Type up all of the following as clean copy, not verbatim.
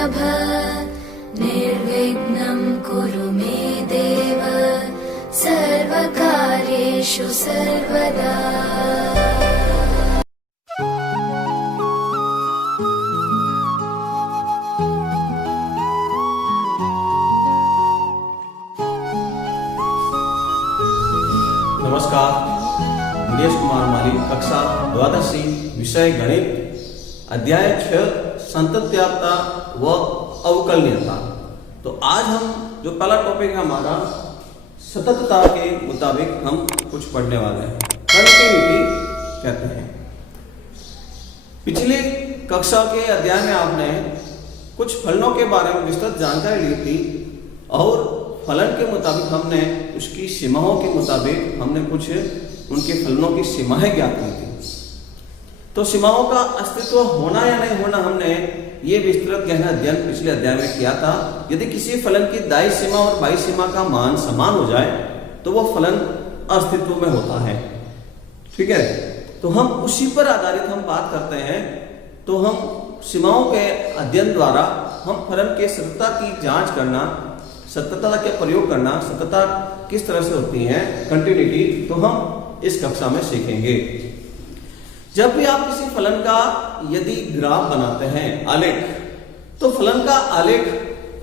वल्लभ निर्विघ्नं कुरु मे देव सर्वकार्येषु सर्वदा। नमस्कार, दिनेश कुमार माली, कक्षा द्वादशी, विषय गणित, अध्याय 6 संतत्यात्ता व अवकलनीयता। तो आज हम जो पहला टॉपिक है हमारा सततता के मुताबिक हम कुछ पढ़ने वाले हैं, कंटिन्यूटी कहते हैं। पिछले कक्षा के अध्याय में आपने कुछ फलनों के बारे में विस्तृत जानकारी ली थी और फलन के मुताबिक हमने उसकी सीमाओं के मुताबिक हमने कुछ उनके फलनों की सीमाएं ज्ञात की थी। तो सीमाओं का अस्तित्व होना या नहीं होना हमने ये विस्तृत गहन अध्ययन पिछले अध्याय में किया था। यदि किसी फलन की दायी सीमा और बायी सीमा का मान समान हो जाए तो वह फलन अस्तित्व में होता है। ठीक है, तो हम उसी पर आधारित हम बात करते हैं। तो हम सीमाओं के अध्ययन द्वारा हम फलन के सततता की जांच करना, सततता का प्रयोग करना, सततता किस तरह से होती है, कंटिन्यूटी, तो हम इस कक्षा में सीखेंगे। जब भी आप किसी फलन का यदि ग्राफ बनाते हैं, आलेख, तो फलन का आलेख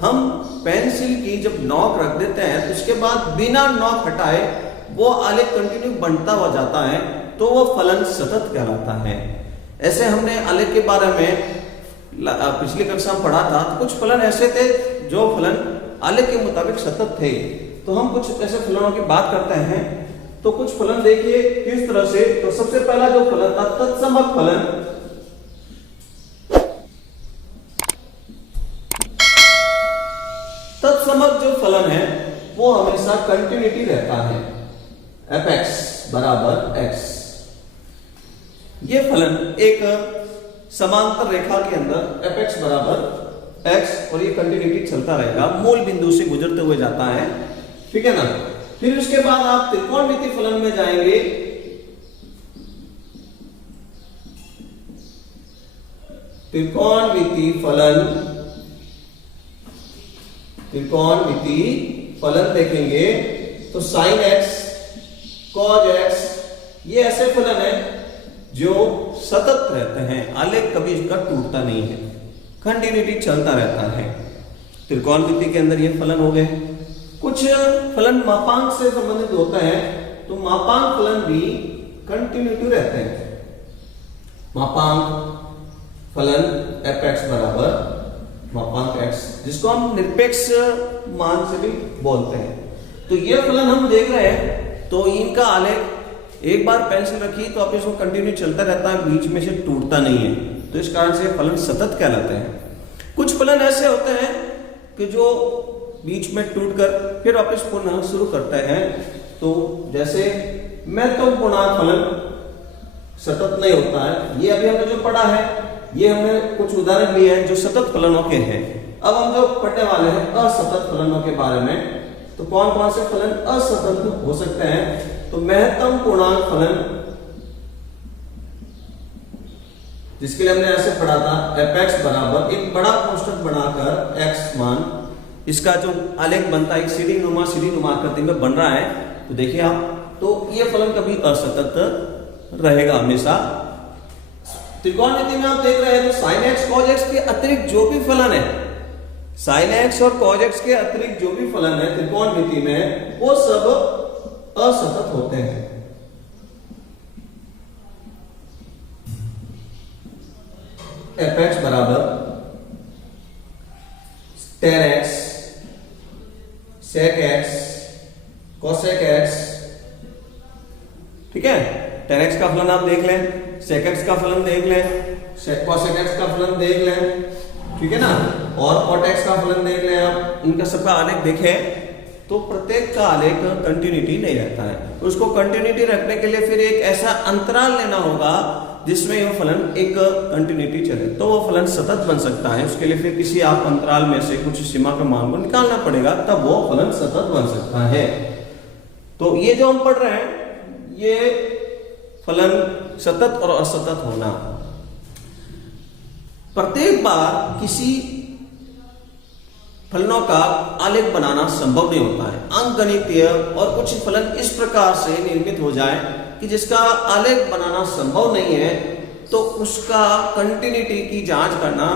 हम पेंसिल की जब नोक रख देते हैं तो उसके बाद बिना नोक हटाए वो आलेख कंटिन्यू बनता हुआ जाता है, तो वो फलन सतत कहलाता है। ऐसे हमने आलेख के बारे में पिछली कक्षा में पढ़ा था। कुछ फलन ऐसे थे जो फलन आलेख के मुताबिक सतत थे। तो हम कुछ ऐसे फलनों की बात करते हैं। तो कुछ फलन देखिए किस तरह से। तो सबसे पहला जो फलन था तत्समक फलन। तत्समक जो फलन है वो हमेशा कंटिन्यूटी रहता है, fx बराबर x। ये फलन एक समांतर रेखा के अंदर fx बराबर x और ये कंटिन्यूटी चलता रहेगा, मूल बिंदु से गुजरते हुए जाता है। ठीक है ना। फिर उसके बाद आप त्रिकोणमिति फलन में जाएंगे। त्रिकोणमिति फलन देखेंगे तो sin x, cos x, ये ऐसे फलन है जो सतत रहते हैं, आलेख कभी इसका टूटता नहीं है, कंटिन्यूटी चलता रहता है। त्रिकोणमिति के अंदर ये फलन हो गए। कुछ फलन मापांक से संबंधित होता है, तो मापांक फलन भी कंटिन्यूटी रहते हैं। मापांक फलन fx बराबर मापांक x, जिसको हम निरपेक्ष मान से भी बोलते हैं। तो ये फलन हम देख रहे हैं। तो इनका आलेख एक बार पेंसिल रखी तो आप इसको कंटिन्यू चलता रहता है, बीच में से टूटता नहीं है, तो इस कारण से फलन सतत कहलाते हैं। कुछ फलन ऐसे होते हैं कि जो बीच में टूटकर फिर वापस पुनः शुरू करते हैं। तो जैसे महत्वपूर्णांक फलन सतत नहीं होता है। ये अभी हमने जो पढ़ा है, ये हमने कुछ उदाहरण लिए हैं जो सतत फलनों के हैं। अब हम जो पढ़ने वाले हैं असतत फलनों के बारे में। तो कौन कौन से फलन असतत हो सकते हैं? तो महत्तम पूर्णांक फलन, जिसके लिए हमने ऐसे पढ़ा था fx बराबर एक बड़ा कांस्टेंट बनाकर x मान, इसका जो आलेख बनता है एक सीढ़ी नुमा आकृति में बन रहा है। तो देखिए आप, तो ये फलन कभी असतत रहेगा हमेशा। त्रिकोणमिति में आप देख रहे हैं तो sin x cos x के अतिरिक्त जो भी फलन है, sin x और cos x के अतिरिक्त जो भी फलन है त्रिकोणमिति में, वो सब असतत होते हैं। fx बराबर tan x, sec x, cosec x। ठीक है, tan x का फलन आप देख लें, sec x का फलन देख लें, cosec x का फलन देख लें, ठीक है ना, और cot x का फलन देख लें। आप इनका सबका आलेख देखें तो प्रत्येक का आलेख कंटिन्यूटी नहीं रहता है। उसको कंटिन्यूटी रखने के लिए फिर एक ऐसा अंतराल लेना होगा जिसमें यह फलन एक कंटिन्यूटी चले, तो वो फलन सतत बन सकता है। उसके लिए फिर किसी आप अंतराल में से कुछ सीमा का मान को निकालना पड़ेगा, तब वो फलन सतत बन सकता है। तो ये जो हम पढ़ रहे हैं ये फलन सतत और असतत होना। प्रत्येक बार किसी फलनों का आलेख बनाना संभव नहीं होता है। अंकगणितीय और कुछ फलन इस प्रकार से निर्मित हो जाए कि जिसका आलेख बनाना संभव नहीं है, तो उसका कंटिन्यूटी की जांच करना,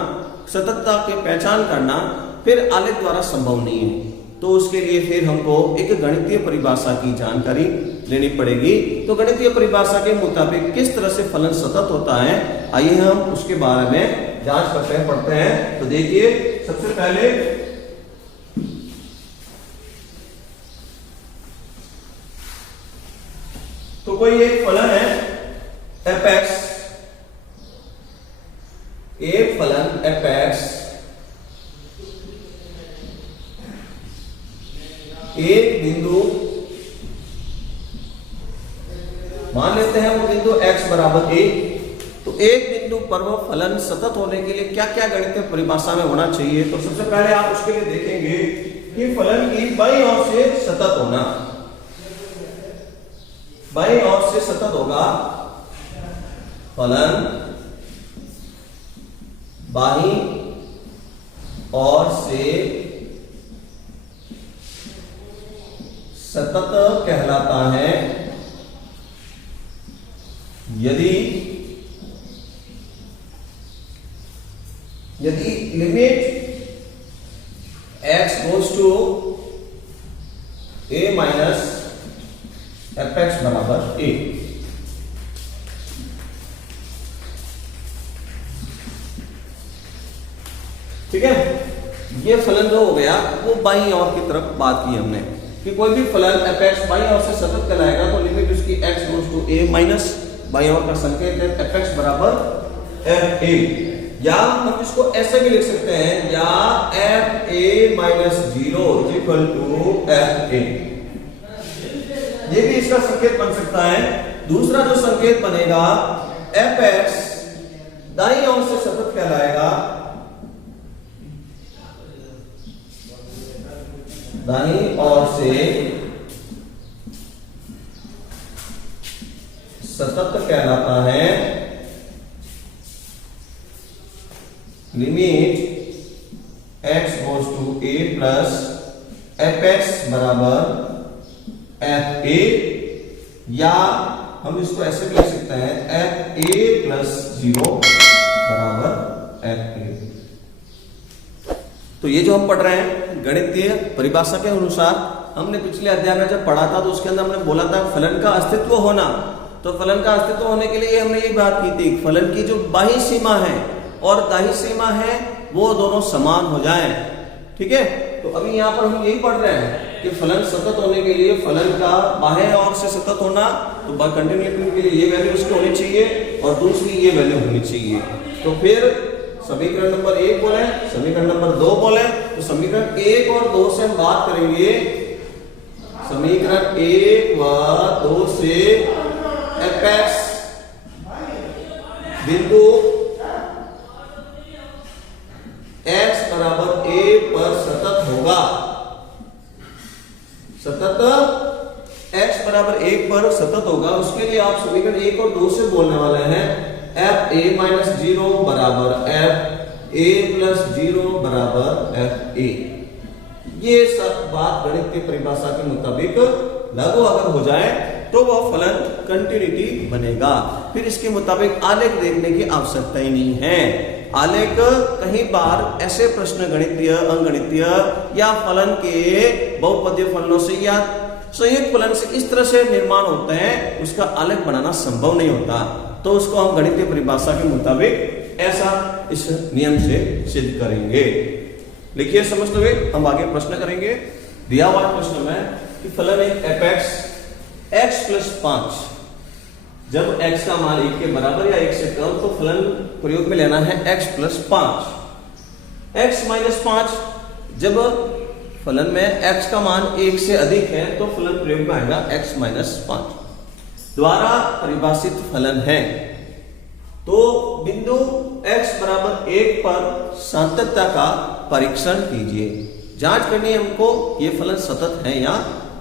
सततता की पहचान करना फिर आलेख द्वारा संभव नहीं है। तो उसके लिए फिर हमको एक गणितीय परिभाषा की जानकारी लेनी पड़ेगी। तो गणितीय परिभाषा के मुताबिक किस तरह से फलन सतत होता है, आइए हम उसके बारे में जांच करते हैं, पढ़ते हैं। तो देखिए, सबसे पहले तो कोई एक फलन है fx, एक फलन fx एक बिंदु मान लेते हैं, वो बिंदु x बराबर a। तो एक बिंदु पर वो फलन सतत होने के लिए क्या क्या गणितीय परिभाषा में होना चाहिए। तो सबसे पहले आप उसके लिए देखेंगे कि फलन की बाईं ओर से सतत होना, बाईं ओर से सतत होगा फलन, बाईं ओर से सतत कहलाता है यदि limit x goes to a minus fx बराबर a। ठीक है, ये फलन जो हो गया वो बाईं ओर की तरफ बात की हमने कि कोई भी फलन fx बाईं ओर से सतत कहलाएगा, तो लिमिट उसकी x goes to a minus बाईं ओर का संकेत है fx बराबर fa। या हम इसको ऐसे भी लिख सकते हैं, या fa minus 0 is equal to fa। ये भी इसका संकेत बन सकता है। दूसरा जो संकेत बनेगा, fx दाईं ओर से सतत कहलाएगा, दाईं ओर से सतत कहलाता है limit x goes to a plus fx बराबर fa। या हम इसको ऐसे भी लिख सकते हैं, fa प्लस 0 बराबर fa। तो ये जो हम पढ़ रहे हैं गणितीय परिभाषा के अनुसार, हमने पिछले अध्याय में जब पढ़ा था तो उसके अंदर हमने बोला था फलन का अस्तित्व होना। तो फलन का अस्तित्व होने के लिए हमने ये बात की थी, फलन की जो बाह्य सीमा है और दाहिनी सीमा है वो दोनों समान हो जाएं। ठीक है, तो अभी यहाँ पर हम यही पढ़ रहे हैं कि फलन सतत होने के लिए फलन का बाह्य ओर से सतत होना, तो कंटिन्यूटी के लिए ये वैल्यू उसकी होनी चाहिए और दूसरी ये वैल्यू होनी चाहिए। तो फिर समीकरण नंबर 1 बोले, समीकरण नंबर 2 बोले, तो समीकरण 1 और 2 से हम बात करेंगे। समीकरण 1 व 2 से fx बिंदु x बराबर a पर सतत होगा, सतत x बराबर 1 पर सतत होगा। उसके लिए आप समीकरण 1 और 2 से बोलने वाले हैं fa माइनस 0 बराबर fa प्लस 0 बराबर fa। ये सब बात गणितीय परिभाषा के मुताबिक लागू अगर हो जाए तो वह फलन कंटिन्यूटी बनेगा। फिर इसके मुताबिक आलेख देखने की आवश्यकता ही नहीं है। आलेख कई बार ऐसे प्रश्न गणितीय, अंगणितीय या फलन के बहुपदीय फलनों से या संयुक्त फलन से इस तरह से निर्माण होते हैं, उसका आलेख बनाना संभव नहीं होता। तो उसको हम गणितीय परिभाषा के मुताबिक ऐसा इस नियम से सिद्ध करेंगे। लिखिए समझते हुए हम आगे प्रश्न करेंगे। दिया हुआ प्रश्न में कि फलन एक fx x प्लस 5, जब x का मान 1 के बराबर या 1 से कम, तो फलन प्रयोग में लेना है x प्लस 5। x माइनस 5, जब फलन में x का मान 1 से अधिक है तो फलन प्रयोग में आएगा x माइनस 5 द्वारा परिभाषित फलन है। तो बिंदु x बराबर 1 पर सातत्य का परीक्षण कीजिए। जांच करनी है हमको ये फलन सतत है या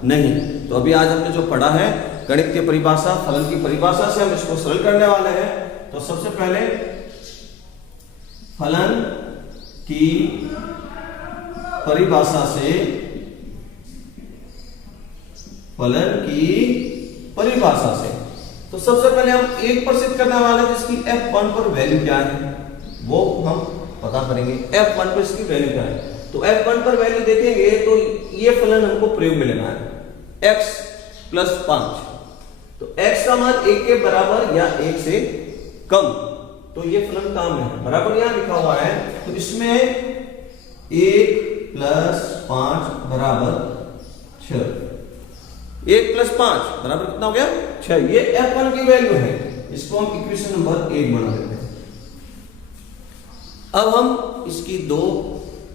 नहीं। तो अभी आज हमने जो पढ़ा है गणितीय परिभाषा, फलन की परिभाषा से हम इसको सरल करने वाले हैं। तो सबसे पहले फलन की परिभाषा से, फलन की परिभाषा से। तो सबसे पहले हम एक पर सिद्ध करने वाले हैं, इसकी f1 पर वैल्यू क्या है वो हम पता करेंगे। f1 पर इसकी वैल्यू क्या है, तो f1 पर वैल्यू देखेंगे तो ये फलन हमको प्रयोग में लेना है, x प्लस 5। तो x का मान 1 के बराबर या 1 से कम, तो ये फलन काम है। बराबर यहां लिखा हुआ है, तो इसमें 1 प्लस 5 बराबर 6। 1 प्लस 5 बराबर कितना हो गया 6। ये f1 की वैल्यू है, इसको हम इक्वेशन नंबर 1 बना देते हैं। अब हम इसकी दो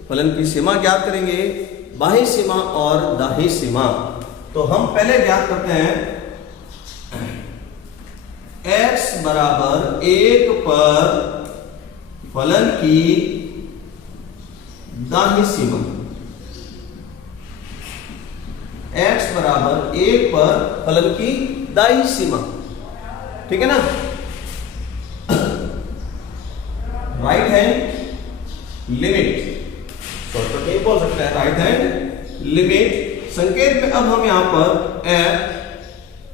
फलन की सीमा ज्ञात करेंगे, बाह्य सीमा और दाहिनी सीमा। तो हम पहले ज्ञात करते हैं x बराबर 1 पर फलन की दाहिनी सीमा। x बराबर 1 पर फलन की दाहिनी सीमा, ठीक है ना। राइट हैंड लिमिट, शॉर्टकट नहीं बोल सकते हैं, राइट हैंड लिमिट। संकेत में अब हम यहां पर f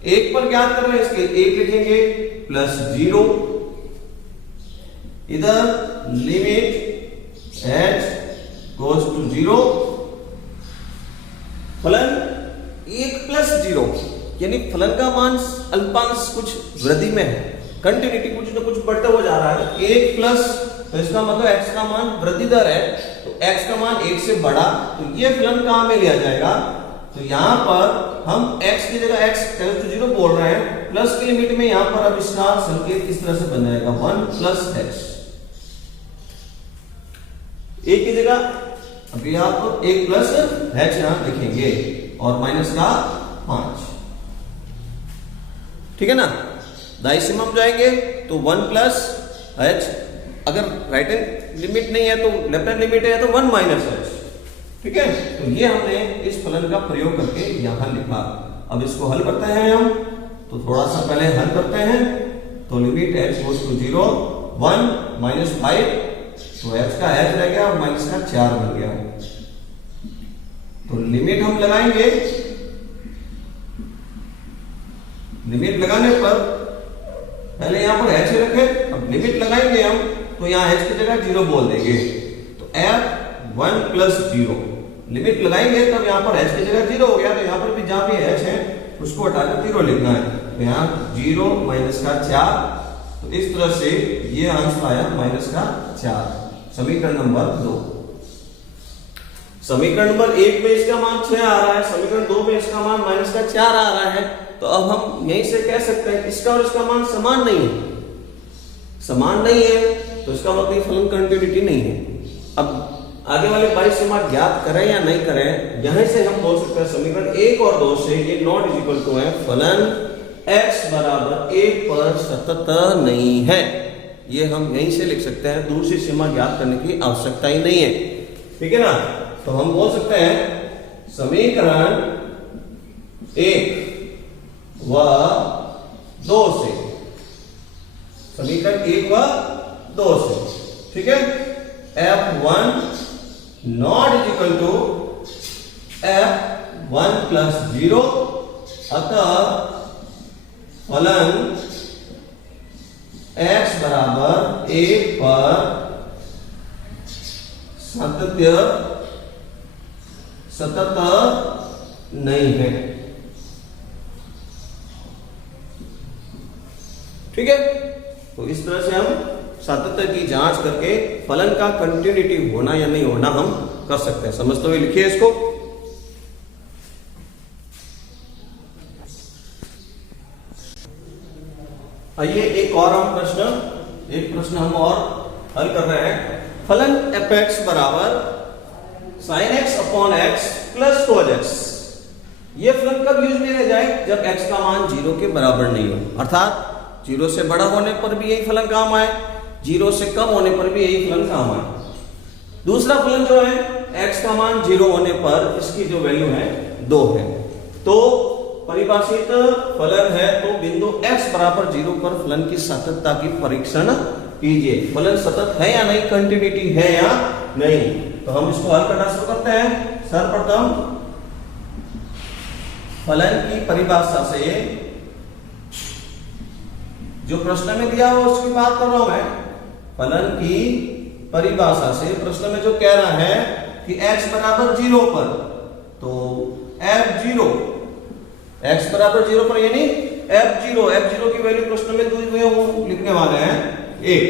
1 पर ज्ञात कर रहे हैं, इसके 1 लिखेंगे प्लस 0, इधर लिमिट h गोज टू 0, फलन 1 प्लस 0, यानी फलन का मान अल्पांश कुछ वृद्धि में है, कंटिन्यूटी कुछ न कुछ बढ़ता हुआ जा रहा है। 1 प्लस, तो इसका मतलब x का मान वृद्धि दर है, तो x का मान 1 से बड़ा, तो ये फलन कहां में लिया जाएगा, तो यहां पर हम x की जगह x टेंड्स टू 0 बोल रहे हैं, प्लस की लिमिट में यहां पर अब इसका संकेत किस तरह से बन जाएगा 1 प्लस x। एक की जगह अभी आप 1 प्लस h यहां लिखेंगे और माइनस का 5, ठीक है ना। दाईं सीमा में जाएंगे तो 1 प्लस h, अगर राइट हैंड लिमिट नहीं है तो लेफ्ट हैंड लिमिट है तो 1 माइनस h, ठीक है। तो ये हमने इस फलन का प्रयोग करके यहां लिखा। अब इसको हल करते हैं हम, तो थोड़ा सा पहले हल करते हैं। तो limit h goes to 0, 1 minus 5, तो h का h रह गया और माइनस का 4 बन गया। तो लिमिट हम लगाएंगे, लिमिट लगाने पर पहले यहां पर h रखे, अब लिमिट लगाएंगे हम तो यहां h की जगह 0 बोल देंगे, तो f 1 प्लस 0, लिमिट लगाएंगे तब यहां पर h की जगह 0 हो गया, तो यहां पर भी जहां भी h है उसको हटाकर 0 लिखना है, तो यहां 0 माइनस का 4, तो इस तरह से ये आंसर आया माइनस का 4, समीकरण नंबर 2। समीकरण नंबर 1 में इसका मान 6 आ रहा है, समीकरण 2 में इसका मान माइनस का 4 आ रहा है, तो अब हम यहीं से कह सकते हैं इसका और इसका मान समान नहीं है, समान नहीं है तो इसका मतलब फलन कंटिन्यूटी नहीं है। अब आगे वाले बाई सीमा ज्ञात करें या नहीं करें, यहीं से हम बोल सकते हैं समीकरण 1 और 2 से ये नॉट इज इक्वल टू है फलन x बराबर 1 पर सतत नहीं है, ये हम यहीं से लिख सकते हैं, दूसरी सीमा ज्ञात करने की आवश्यकता ही नहीं है, ठीक है ना। तो हम बोल सकते हैं समीकरण 1 व 2 से, समीकरण 1 व 2 से, ठीक है, f1 not is equal to f1 plus 0, अतः फलन x बराबर 1 पर सतत नहीं है, ठीक है। तो इस तरह से हम सातत्य की जांच करके फलन का कंटिन्यूटी होना या नहीं होना हम कर सकते हैं। समझते हुए लिखिए इसको। आइए एक प्रश्न हम और हल कर रहे हैं। फलन f(x) बराबर sin x upon x plus cos x, ये फलन कब यूज में ले जाए, जब x का मान 0 के बराबर नहीं हो, अर्थात 0 से बड़ा होने पर भी यही फलन काम आए, 0 से कम होने पर भी यही फलन काम आए। दूसरा फलन जो है x का मान 0 होने पर इसकी जो वैल्यू है 2 है, तो परिभाषित फलन है, तो बिंदु x बराबर 0 पर फलन की सततता की परीक्षण कीजिए। फलन सतत है या नहीं, कंटिन्यूटी है या नहीं। तो हम इसको हल करना शुरू करते हैं। सर्वप्रथम फलन की परिभाषा से, जो प्रश्न में दिया हुआ उसकी बात कर रहा हूं मैं। फलन की परिभाषा से प्रश्न में जो कह रहा है कि x बराबर 0 पर, तो f0 x बराबर 0 पर यानी f0 की वैल्यू प्रश्न में दी हुई है वो लिखने वाले हैं 1।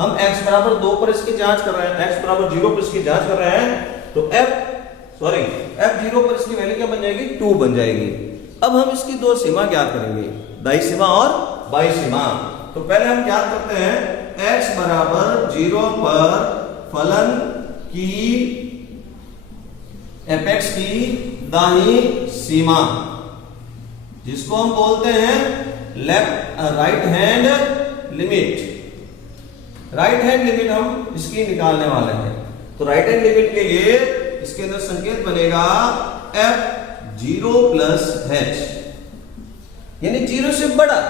हम x बराबर 2 पर इसकी जांच कर रहे हैं, x बराबर 0 पर इसकी जांच कर रहे हैं, तो f0 पर इसकी वैल्यू क्या बन जाएगी 2 बन जाएगी। अब हम इसकी दो सीमा ज्ञात करेंगे, दाई सीमा और बाई सीमा। तो पहले हम ज्ञात करते हैं x बराबर 0 पर फलन की fx की दाहिनी सीमा, जिसको हम बोलते हैं right hand limit. Right hand limit हम इसकी निकालने वाले हैं। तो राइट हैंड लिमिट के लिए इसके अंदर संकेत बनेगा f0 प्लस h, यानी 0 से बड़ा।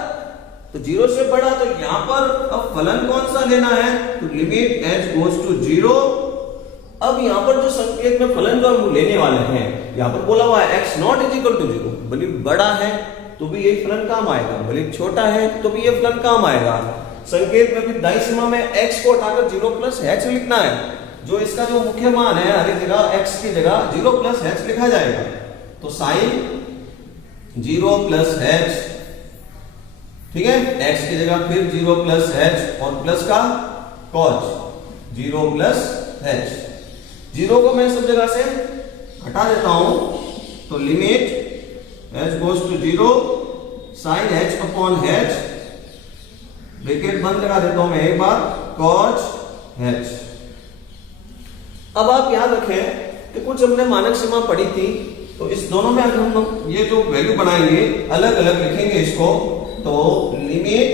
तो 0 से बड़ा, तो यहां पर अब फलन कौन सा लेना है, तो लिमिट h गोज टू 0। अब यहां पर जो संकेत में फलन जो हम लेने वाले हैं, यहां पर बोला हुआ है x not is equal to 0, भले बड़ा है तो भी यही फलन काम आएगा, भले छोटा है तो भी ये फलन काम आएगा। संकेत में भी दाईं सीमा में x को हटाकर 0 प्लस h लिखना है। जो इसका जो मुख्य मान है हर एक जगह x की जगह 0 प्लस h लिखा जाएगा। तो साइन 0 प्लस h, ठीक है, x की जगह फिर 0 प्लस h और प्लस का cos 0 प्लस h। 0 को मैं सब जगह से हटा देता हूं, तो limit h goes to 0 sine h upon h, bracket बंद लगा देता हूं मैं एक बार, cos h। अब आप याद रखें कि कुछ हमने मानक सीमा पढ़ी थी, तो इस दोनों में अगर हम ये जो वैल्यू बनाएंगे अलग अलग लिखेंगे इसको, तो लिमिट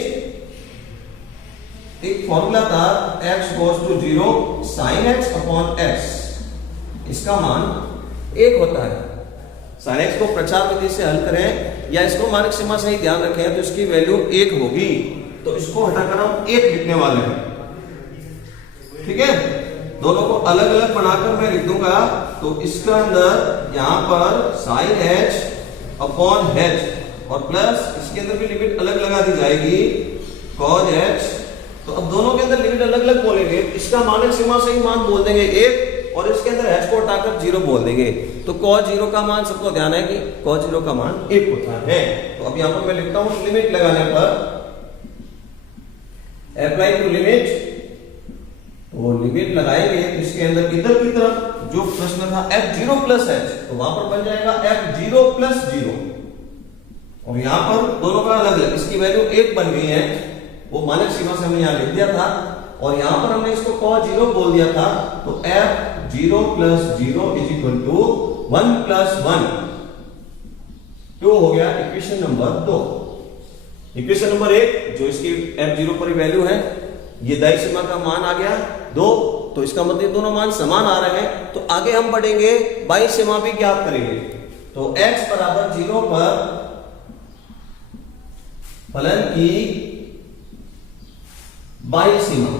एक फॉर्मूला था x goes to 0 sine x upon x, इसका मान 1 होता है। साइन x को प्रचार विधि से हल करें या इसको मानक सीमा से ही ध्यान रखें तो इसकी वैल्यू 1 होगी। तो इसको हटाकर हम 1 लिखने वाले हैं, ठीक है। दोनों को अलग अलग बनाकर मैं लिख दूंगा। तो इसके अंदर यहां पर साइन h अपॉन h और प्लस इसके अंदर भी लिमिट अलग लगा दी जाएगी cos h। तो अब दोनों के अंदर लिमिट अलग अलग बोलेंगे, इसका मानक सीमा से ही मान बोल देंगे 1 और इसके अंदर h को हटाकर 0 बोल देंगे। तो cos 0 का मान सबको ध्यान है कि cos 0 का मान 1 होता है। तो अब यहां पर मैं लिखता हूं लिमिट लगाने पर अप्लाई टू लिमिट, वो लिमिट लगाएंगे तो इसके अंदर इधर की तरफ जो प्रश्न था f0 प्लस h, तो वहां पर बन जाएगा f0 प्लस 0 और यहां पर दोनों का अलग अलग, इसकी वैल्यू 1 बन गई है, वो मानक सीमा से हमने यहां लिख दिया था और यहां पर हमने इसको cos 0 बोल दिया था। तो f0 plus 0 is equal to 1 plus 1, 2 हो गया इक्वेशन नंबर 2। इक्वेशन नंबर 1 जो इसकी f0 पर वैल्यू है, ये दाईं सीमा का मान आ गया 2, तो इसका मतलब दोनों मान समान आ रहे हैं। तो आगे हम बढ़ेंगे, बाईं सीमा भी ज्ञात करेंगे। तो x बराबर 0 पर फलन की बाईं सीमा,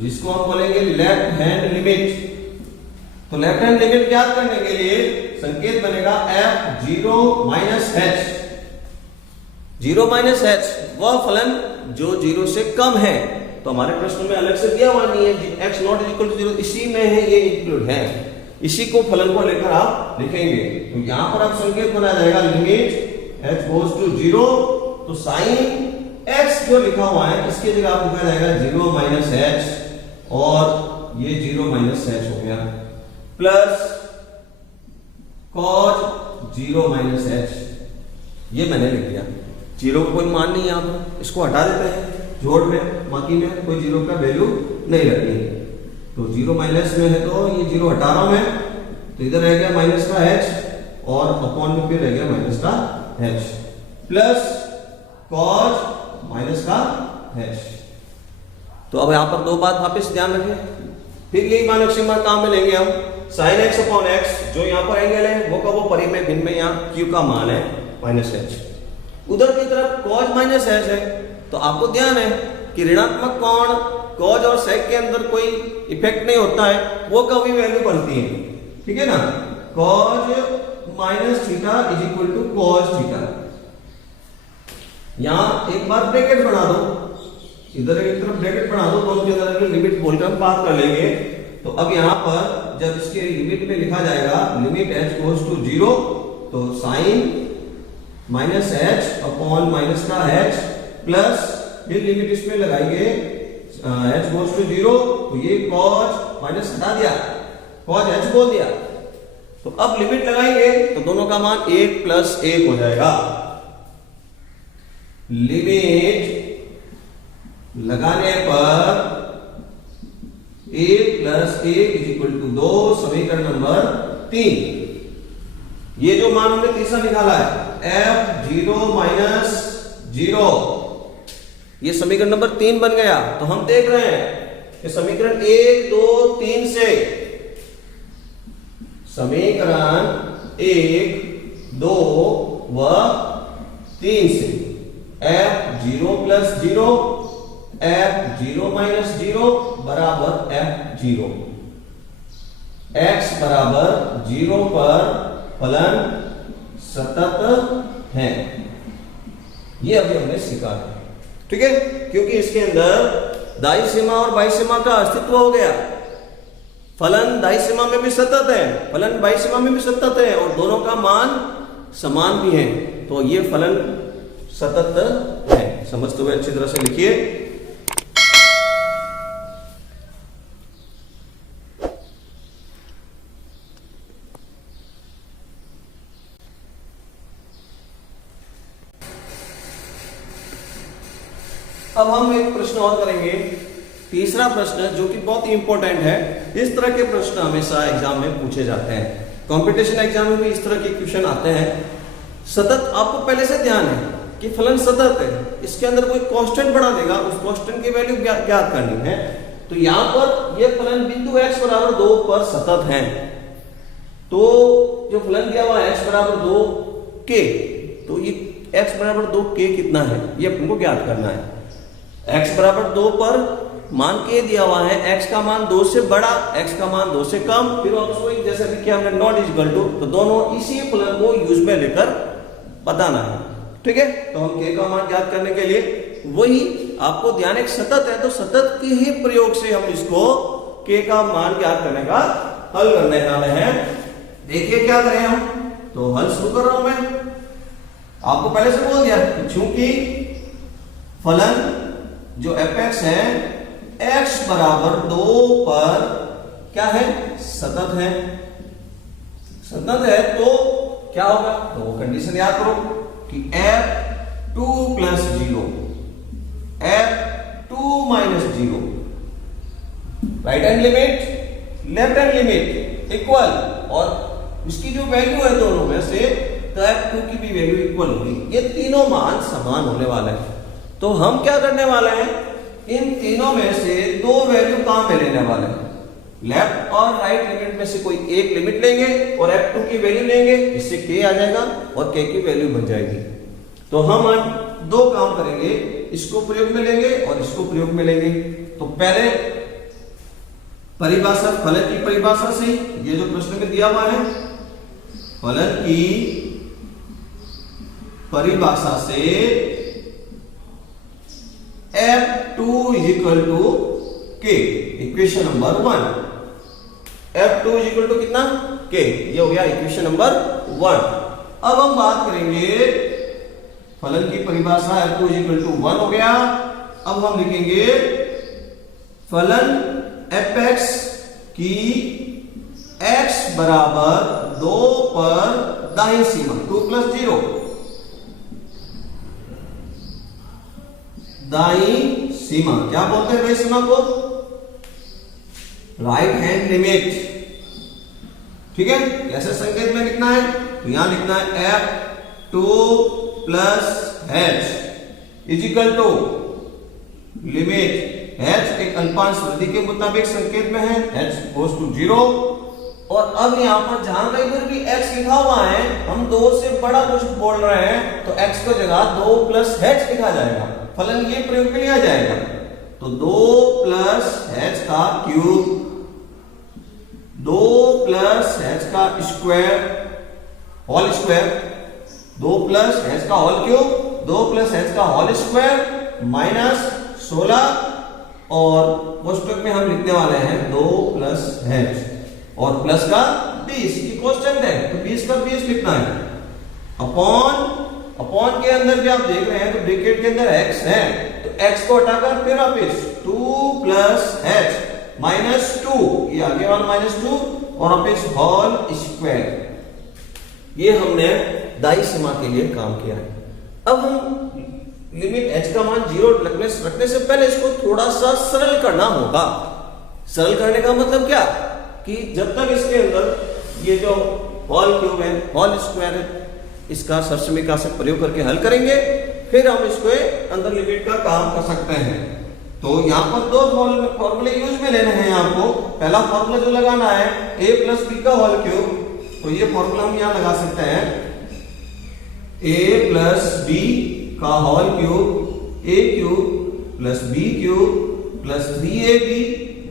जिसको हम बोलेंगे लेफ्ट हैंड लिमिट। तो लेफ्ट हैंड लिमिट ज्ञात करने के लिए संकेत बनेगा f0 minus h। 0 minus h वह फलन जो 0 से कम है, तो हमारे प्रश्न में अलग से दिया हुआ नहीं है, x नॉट इक्वल टू 0 इसी में है, ये इंक्लूड है, इसी को फलन को लेकर आप लिखेंगे। तो यहां पर आप संकेत बनाया जाएगा लिमिट h गोज टू 0, तो साइन x जो लिखा हुआ है इसकी जगह आप लिखा जाएगा 0 माइनस h और ये 0 माइनस h हो गया, प्लस cos 0 माइनस h, ये मैंने लिख दिया। 0 का कोई मान नहीं यहां पर, इसको हटा देते हैं जोड़ में, बाकी में कोई 0 का वैल्यू नहीं रखनी। तो 0 माइनस में है तो ये 0 हटा रहा हूं मैं, तो इधर रह गया माइनस का h और अपॉन में फिर रह गया माइनस का h, प्लस cos माइनस का h। तो अब यहां पर दो बात वापस ध्यान रखें, फिर यही मानक सीमा काम में लेंगे हम। साइन x अपॉन x जो यहां पर एंगल है वो का वो परिमेय भिन्न में यहां q का मान है माइनस h, उधर की तरफ cos माइनस h है। तो आपको ध्यान है कि ऋणात्मक कोण कॉज और सेक के अंदर कोई इफेक्ट नहीं होता है, वो कभी वैल्यू बनती है, ठीक है ना। Cos minus theta is equal to cos theta. यहां एक बार ब्रैकेट बना दो, इधर एक तरफ ब्रैकेट बना दो, दोनों के अंदर लिमिट बोलकर हम बात कर लेंगे। तो अब यहां पर जब इसके लिमिट में लिखा जाएगा लिमिट h गोज टू 0, तो sine minus h upon minus का h प्लस फिर लिमिट इसमें लगाएंगे h गोज टू 0, तो ये cos माइनस हटा दिया, cos h बोल दिया। तो अब लिमिट लगाएंगे तो दोनों का मान 1 प्लस 1 हो जाएगा। लिमिट लगाने पर 1 प्लस 1 इज इक्वल टू 2, समीकरण नंबर 3। ये जो मान हमने तीसरा निकाला है f0 माइनस 0, ये समीकरण नंबर 3 बन गया। तो हम देख रहे हैं कि समीकरण 1, 2, 3 से, समीकरण 1, 2 व 3 से f0 प्लस 0, f0 माइनस 0 बराबर f0, x बराबर 0 पर फलन सतत है। ये अभी हमने सीखा है, ठीक है, क्योंकि इसके अंदर दाई सीमा और बाई सीमा का अस्तित्व हो गया। फलन दाई सीमा में भी सतत है, फलन बाई सीमा में भी सतत है, और दोनों का मान समान भी है, तो ये फलन सतत है। समझते हुए अच्छी तरह से लिखिए। अब हम एक प्रश्न और करेंगे, तीसरा प्रश्न जो कि बहुत ही इंपॉर्टेंट है। इस तरह के प्रश्न हमेशा एग्जाम में पूछे जाते हैं, कंपटीशन एग्जाम में भी इस तरह के क्वेश्चन आते हैं। सतत, आपको पहले से ध्यान है कि फलन सतत है, इसके अंदर कोई कांस्टेंट बना देगा, उस कांस्टेंट की वैल्यू ज्ञात करनी है। तो यहां पर ये फलन बिंदु x बराबर 2 पर सतत है, तो जो फलन दिया हुआ है x बराबर 2 k, तो ये x बराबर 2 k कितना है ये अपन को ज्ञात करना है। x बराबर 2 पर मान k दिया हुआ है, x का मान 2 से बड़ा, x का मान 2 से कम, फिर वापस वही जैसे भी किया हमने नॉट इक्वल टू, तो दोनों इसी फलन को यूज में लेकर बताना है, ठीक है। तो हम k का मान ज्ञात करने के लिए वही आपको ध्यान, एक सतत है तो सतत के ही प्रयोग से हम इसको k का मान ज्ञात करने का हल करने वाले हैं। देखिए क्या करें हम, तो हल शुरू कर रहा हूं मैं। आपको पहले से बोल दिया चूंकि फलन जो fx है x बराबर 2 पर क्या है, सतत है। सतत है तो क्या होगा, तो वो कंडीशन याद करो कि f2 plus 0, f2 minus 0, right hand limit left hand limit equal, और इसकी जो वैल्यू है दोनों में से, तो f2 की भी वैल्यू इक्वल होगी। ये तीनों मान समान होने वाले हैं। तो हम क्या करने वाले हैं, इन तीनों में से दो वैल्यू काम में लेने वाले हैं। लेफ्ट और राइट लिमिट में से कोई एक लिमिट लेंगे और f2 की वैल्यू लेंगे, इससे k आ जाएगा और k की वैल्यू बन जाएगी। तो हम दो काम करेंगे, इसको प्रयोग में लेंगे और इसको प्रयोग में लेंगे। तो पहले परिभाषा, फलन की परिभाषा से, ये जो प्रश्न में दिया हुआ है, फलन की परिभाषा से f2 is equal to k, equation number 1। f2 is equal to कितना, k, ये हो गया इक्वेशन नंबर 1। अब हम बात करेंगे फलन की परिभाषा, f2 इज इक्वल टू 1 हो गया। अब हम लिखेंगे फलन fx की x बराबर 2 पर दाहिनी सीमा 2 प्लस 0, दाई सीमा, क्या बोलते हैं दाई सीमा को, राइट हैंड लिमिट, ठीक है। कैसे संकेत में लिखना है, तो यहां लिखना है f2 plus h is equal to limit h एक अल्पांश वृद्धि के मुताबिक संकेत में है, h गोज टू 0। और अब यहां पर जहां कहीं पर भी x लिखा हुआ है, हम 2 से बड़ा कुछ बोल रहे हैं, तो x को जगह 2 प्लस h लिखा जाएगा, फलन ये प्रयोग में लिया जाएगा। तो 2 प्लस एच का क्यूब, 2 प्लस एच का square whole square, 2 plus h का होल क्यूब, 2 प्लस एच का होल स्क्वायर माइनस 16 और कोष्टक में हम लिखने वाले हैं 2 प्लस एच और प्लस का 20, ये कांस्टेंट है तो 20 का 20 लिखना है अपॉन के अंदर भी आप देख रहे हैं तो ब्रैकेट के अंदर x है तो x को हटाकर फिर वापस 2 प्लस h माइनस 2, ये आगे वाला माइनस 2 और वापस होल स्क्वायर। ये हमने दाई सीमा के लिए काम किया है। अब हम लिमिट h का मान 0 रखने से पहले इसको थोड़ा सा सरल करना होगा। सरल करने का मतलब क्या कि जब तक इसके अंदर ये जो होल क्यूब है होल स्क्वायर है इसका सरसमीका से प्रयोग करके हल करेंगे, फिर हम इसको अंदर लिमिट का काम कर सकते हैं। तो यहाँ पर दो फॉर्मूले यूज में लेने हैं आपको। पहला फॉर्मूला जो लगाना है a प्लस बी का होल क्यूब, तो ये फॉर्मूला हम यहाँ लगा सकते हैं a प्लस बी का whole cube, a cube plus b cube plus 3ab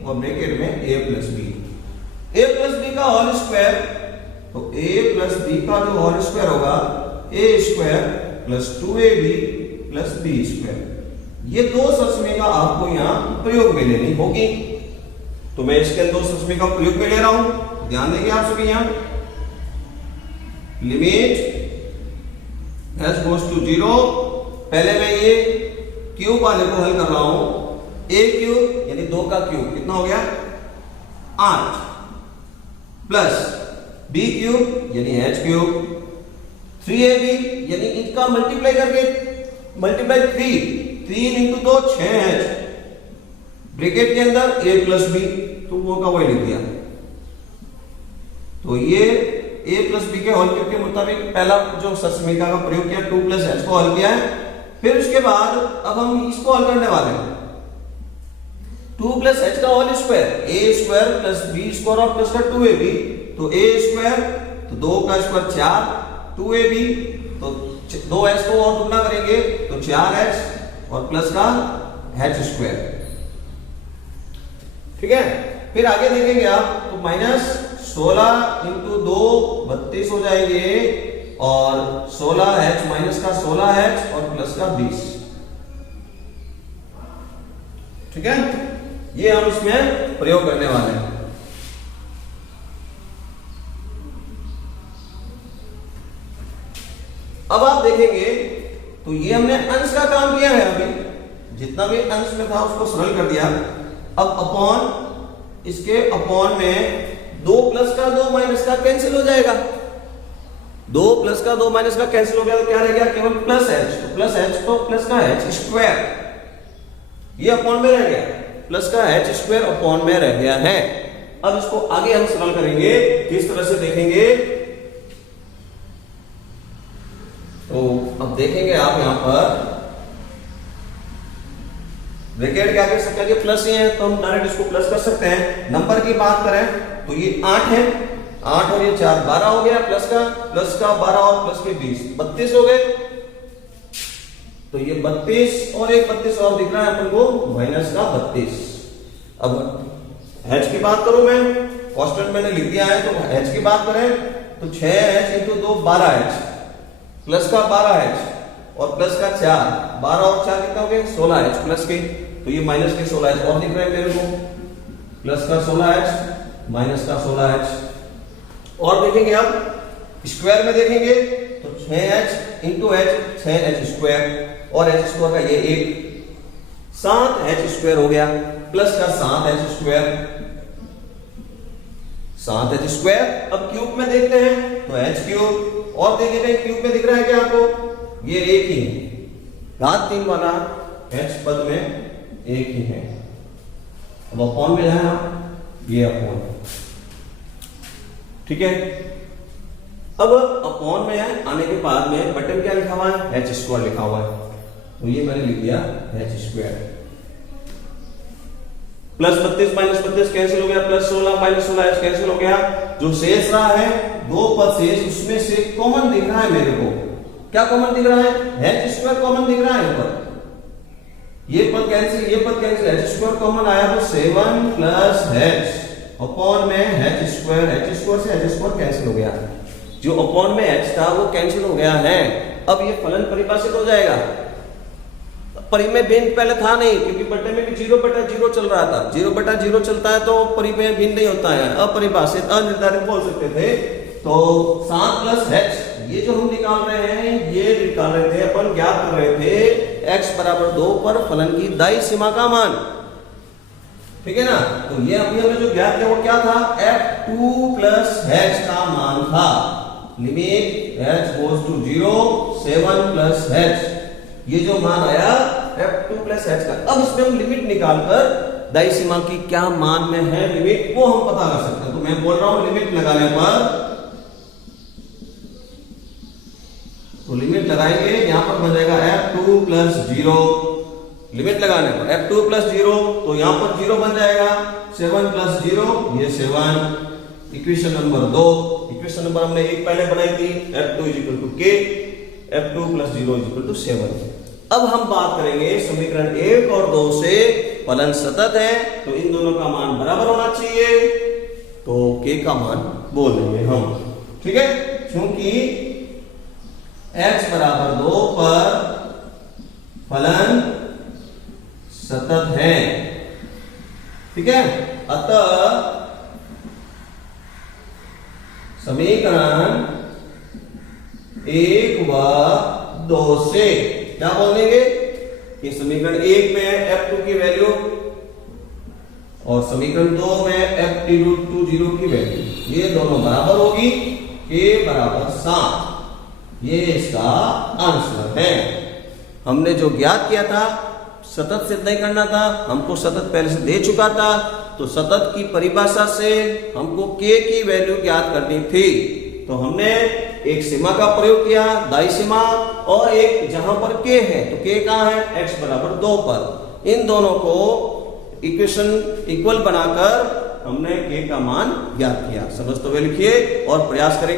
और ब्रैकेट में a प्लस b का होल स्क्वायर, तो a प्लस b का जो होल स्क्वायर होगा a square plus 2ab plus b square. ये दो सरसमीका आपको यहाँ प्रयोग में लेनी होगी, तो मैं इसके दो सरसमीका प्रयोग में ले रहा हूं। ध्यान देंगे आप सभी यहाँ लिमिट h गोस टू 0। पहले मैं ये क्यूब वाले को हल कर रहा हूं, a क्यूब यानी 2 का क्यूब कितना हो गया 8 प्लस b क्यूब यानी h क्यूब 3ab यानी इनका मल्टीप्लाई करके मल्टीप्लाई 3 इंटू 2 6h ब्रैकेट के अंदर a प्लस b, तो वो का वही लिख दिया। तो ये a प्लस b के होल क्यूब के मुताबिक पहला जो सरसमीका का प्रयोग किया 2 प्लस h को हल किया है। फिर उसके बाद अब हम इसको हल करने वाले हैं 2 प्लस h का whole square a square plus b square और प्लस का 2ab, तो a स्क्वायर तो 2 का स्क्वायर 4, 2ab तो 2h को और दुगना करेंगे तो 4h और प्लस का h स्क्वायर। ठीक है, फिर आगे देखेंगे आप तो माइनस 16 इंटू 2 32 हो जाएंगे और 16h माइनस का 16h और प्लस का 20। ठीक है, ये हम इसमें प्रयोग करने वाले हैं। अब आप देखेंगे तो ये हमने अंश का काम किया है, अभी जितना भी अंश में था उसको सरल कर दिया। अब अपॉन इसके अपॉन में 2 प्लस का 2 माइनस का कैंसिल हो जाएगा, 2 प्लस का 2 माइनस का कैंसिल हो गया तो क्या रह गया केवल प्लस h, तो प्लस h तो प्लस का h स्क्वायर, ये अपॉन में रह गया, प्लस का h स्क्वायर अपॉन में रह गया है। अब इसको आगे हम सरल करेंगे, किस तरह से देखेंगे तो अब देखेंगे आप यहां पर ब्रैकेट के आगे से आगे प्लस ही है तो हम डायरेक्ट इसको प्लस कर सकते हैं। नंबर की बात करें तो ये 8 है, 8 और ये 4 12 हो गया, प्लस का 12 और प्लस के 20 32 हो गए। तो ये 32 और एक 32 और दिख रहा है अपन को माइनस का 32। अब h की बात करूं मैं, कांस्टेंट मैंने लिख दिया है, तो h की बात करें तो 6h इंटू 2 12h प्लस का 12h और प्लस का 4, 12 और 4 कितना हो गए 16h प्लस के, तो ये माइनस के 16h और दिख रहे हैं मेरे को, प्लस का 16h माइनस का 16h। और देखेंगे अब स्क्वायर में देखेंगे तो 6h into h 6h square और h स्क्वायर का ये 1 7h स्क्वायर हो गया, प्लस का 7h स्क्वायर 7h स्क्वायर। अब क्यूब में देखते हैं तो h क्यूब, और देखिए क्यूब में दिख रहा है क्या आपको, ये एक ही है, घात 3 वाला h पद में एक ही है। अब अपॉन में जाए आप, ये अपॉन, ठीक है। अब अपॉन में आने के बाद में बटन क्या लिखा हुआ है h स्क्वायर लिखा हुआ है, तो ये मैंने लिख दिया h square. Plus 32 minus 32 cancel हो गया, प्लस 16 माइनस 16 कैंसिल हो गया। जो शेष रहा है 2 पद शेष, उसमें से कॉमन दिख रहा है मेरे को, क्या कॉमन दिख रहा है h स्क्वायर कॉमन दिख रहा है ऊपर, ये पद कैंसिल, एच स्क्वायर कॉमन आया तो 7 प्लस एच अपॉन में एच स्क्वायर से एच स्क्वायर कैंसिल हो गया, जो अपॉन में एच था वो कैंसिल हो गया है। अब ये फलन परिभाषित हो जाएगा। परिमेय भिन्न पहले था नहीं, क्योंकि बटे में भी 0/0 चल रहा था। 0/0 चलता है तो परिमेय भिन्न नहीं होता है, अपरिभाषित अनिर्धारित बोल सकते थे। तो 7 प्लस एच ये जो हम निकाल रहे हैं, ये निकाल रहे थे अपन, ज्ञात कर रहे थे x बराबर 2 पर फलन की दायी सीमा का मान, ठीक है ना। तो ये अभी हमने जो ज्ञात किया वो क्या था, f2 प्लस h का मान था। Limit h goes to 0, 7 plus h, ये जो मान आया f2 प्लस h का। अब इसमें हम लिमिट निकालकर दायी सीमा की क्या मान में है लिमिट, वो हम पता कर सकते हैं। तो मैं बोल रहा हूं लिमिट लगाने पर, तो लिमिट लगाएंगे, यहां पर बन जाएगा f2 प्लस 0। लिमिट लगाने पर f2 प्लस 0, तो यहां पर 0 बन जाएगा। 7 प्लस 0 ये 7। इक्वेशन नंबर 2, इक्वेशन नंबर हमने 1 पहले बनाई थी, f2 k, f2 प्लस 0 7। अब हम बात करेंगे समीकरण 1 और 2 से, फलन सतत है तो इन दोनों का मान बराबर होना चाहिए, तो k का मान बोल देंगे हम, ठीक है। क्योंकि x बराबर 2 पर फलन सतत है, ठीक है। अतः समीकरण 1 व 2 से क्या बोल देंगे कि समीकरण 1 में f2 की वैल्यू और समीकरण 2 में f2 की वैल्यू, ये दोनों बराबर होगी, k बराबर 7। ये इसका आंसर है। हमने जो ज्ञात किया था, सतत सिद्ध नहीं करना था, हमको सतत पहले से दे चुका था, तो सतत की परिभाषा से हमको k की वैल्यू ज्ञात करनी थी। तो हमने एक सीमा का प्रयोग किया, दायी सीमा, और एक जहां पर k है, तो k कहां है, x बराबर 2 पर। इन दोनों को इक्वेशन इक्वल बनाकर हमने k का मान ज्ञात किया। समझते हुए लिखिए और प्रयास करेंगे।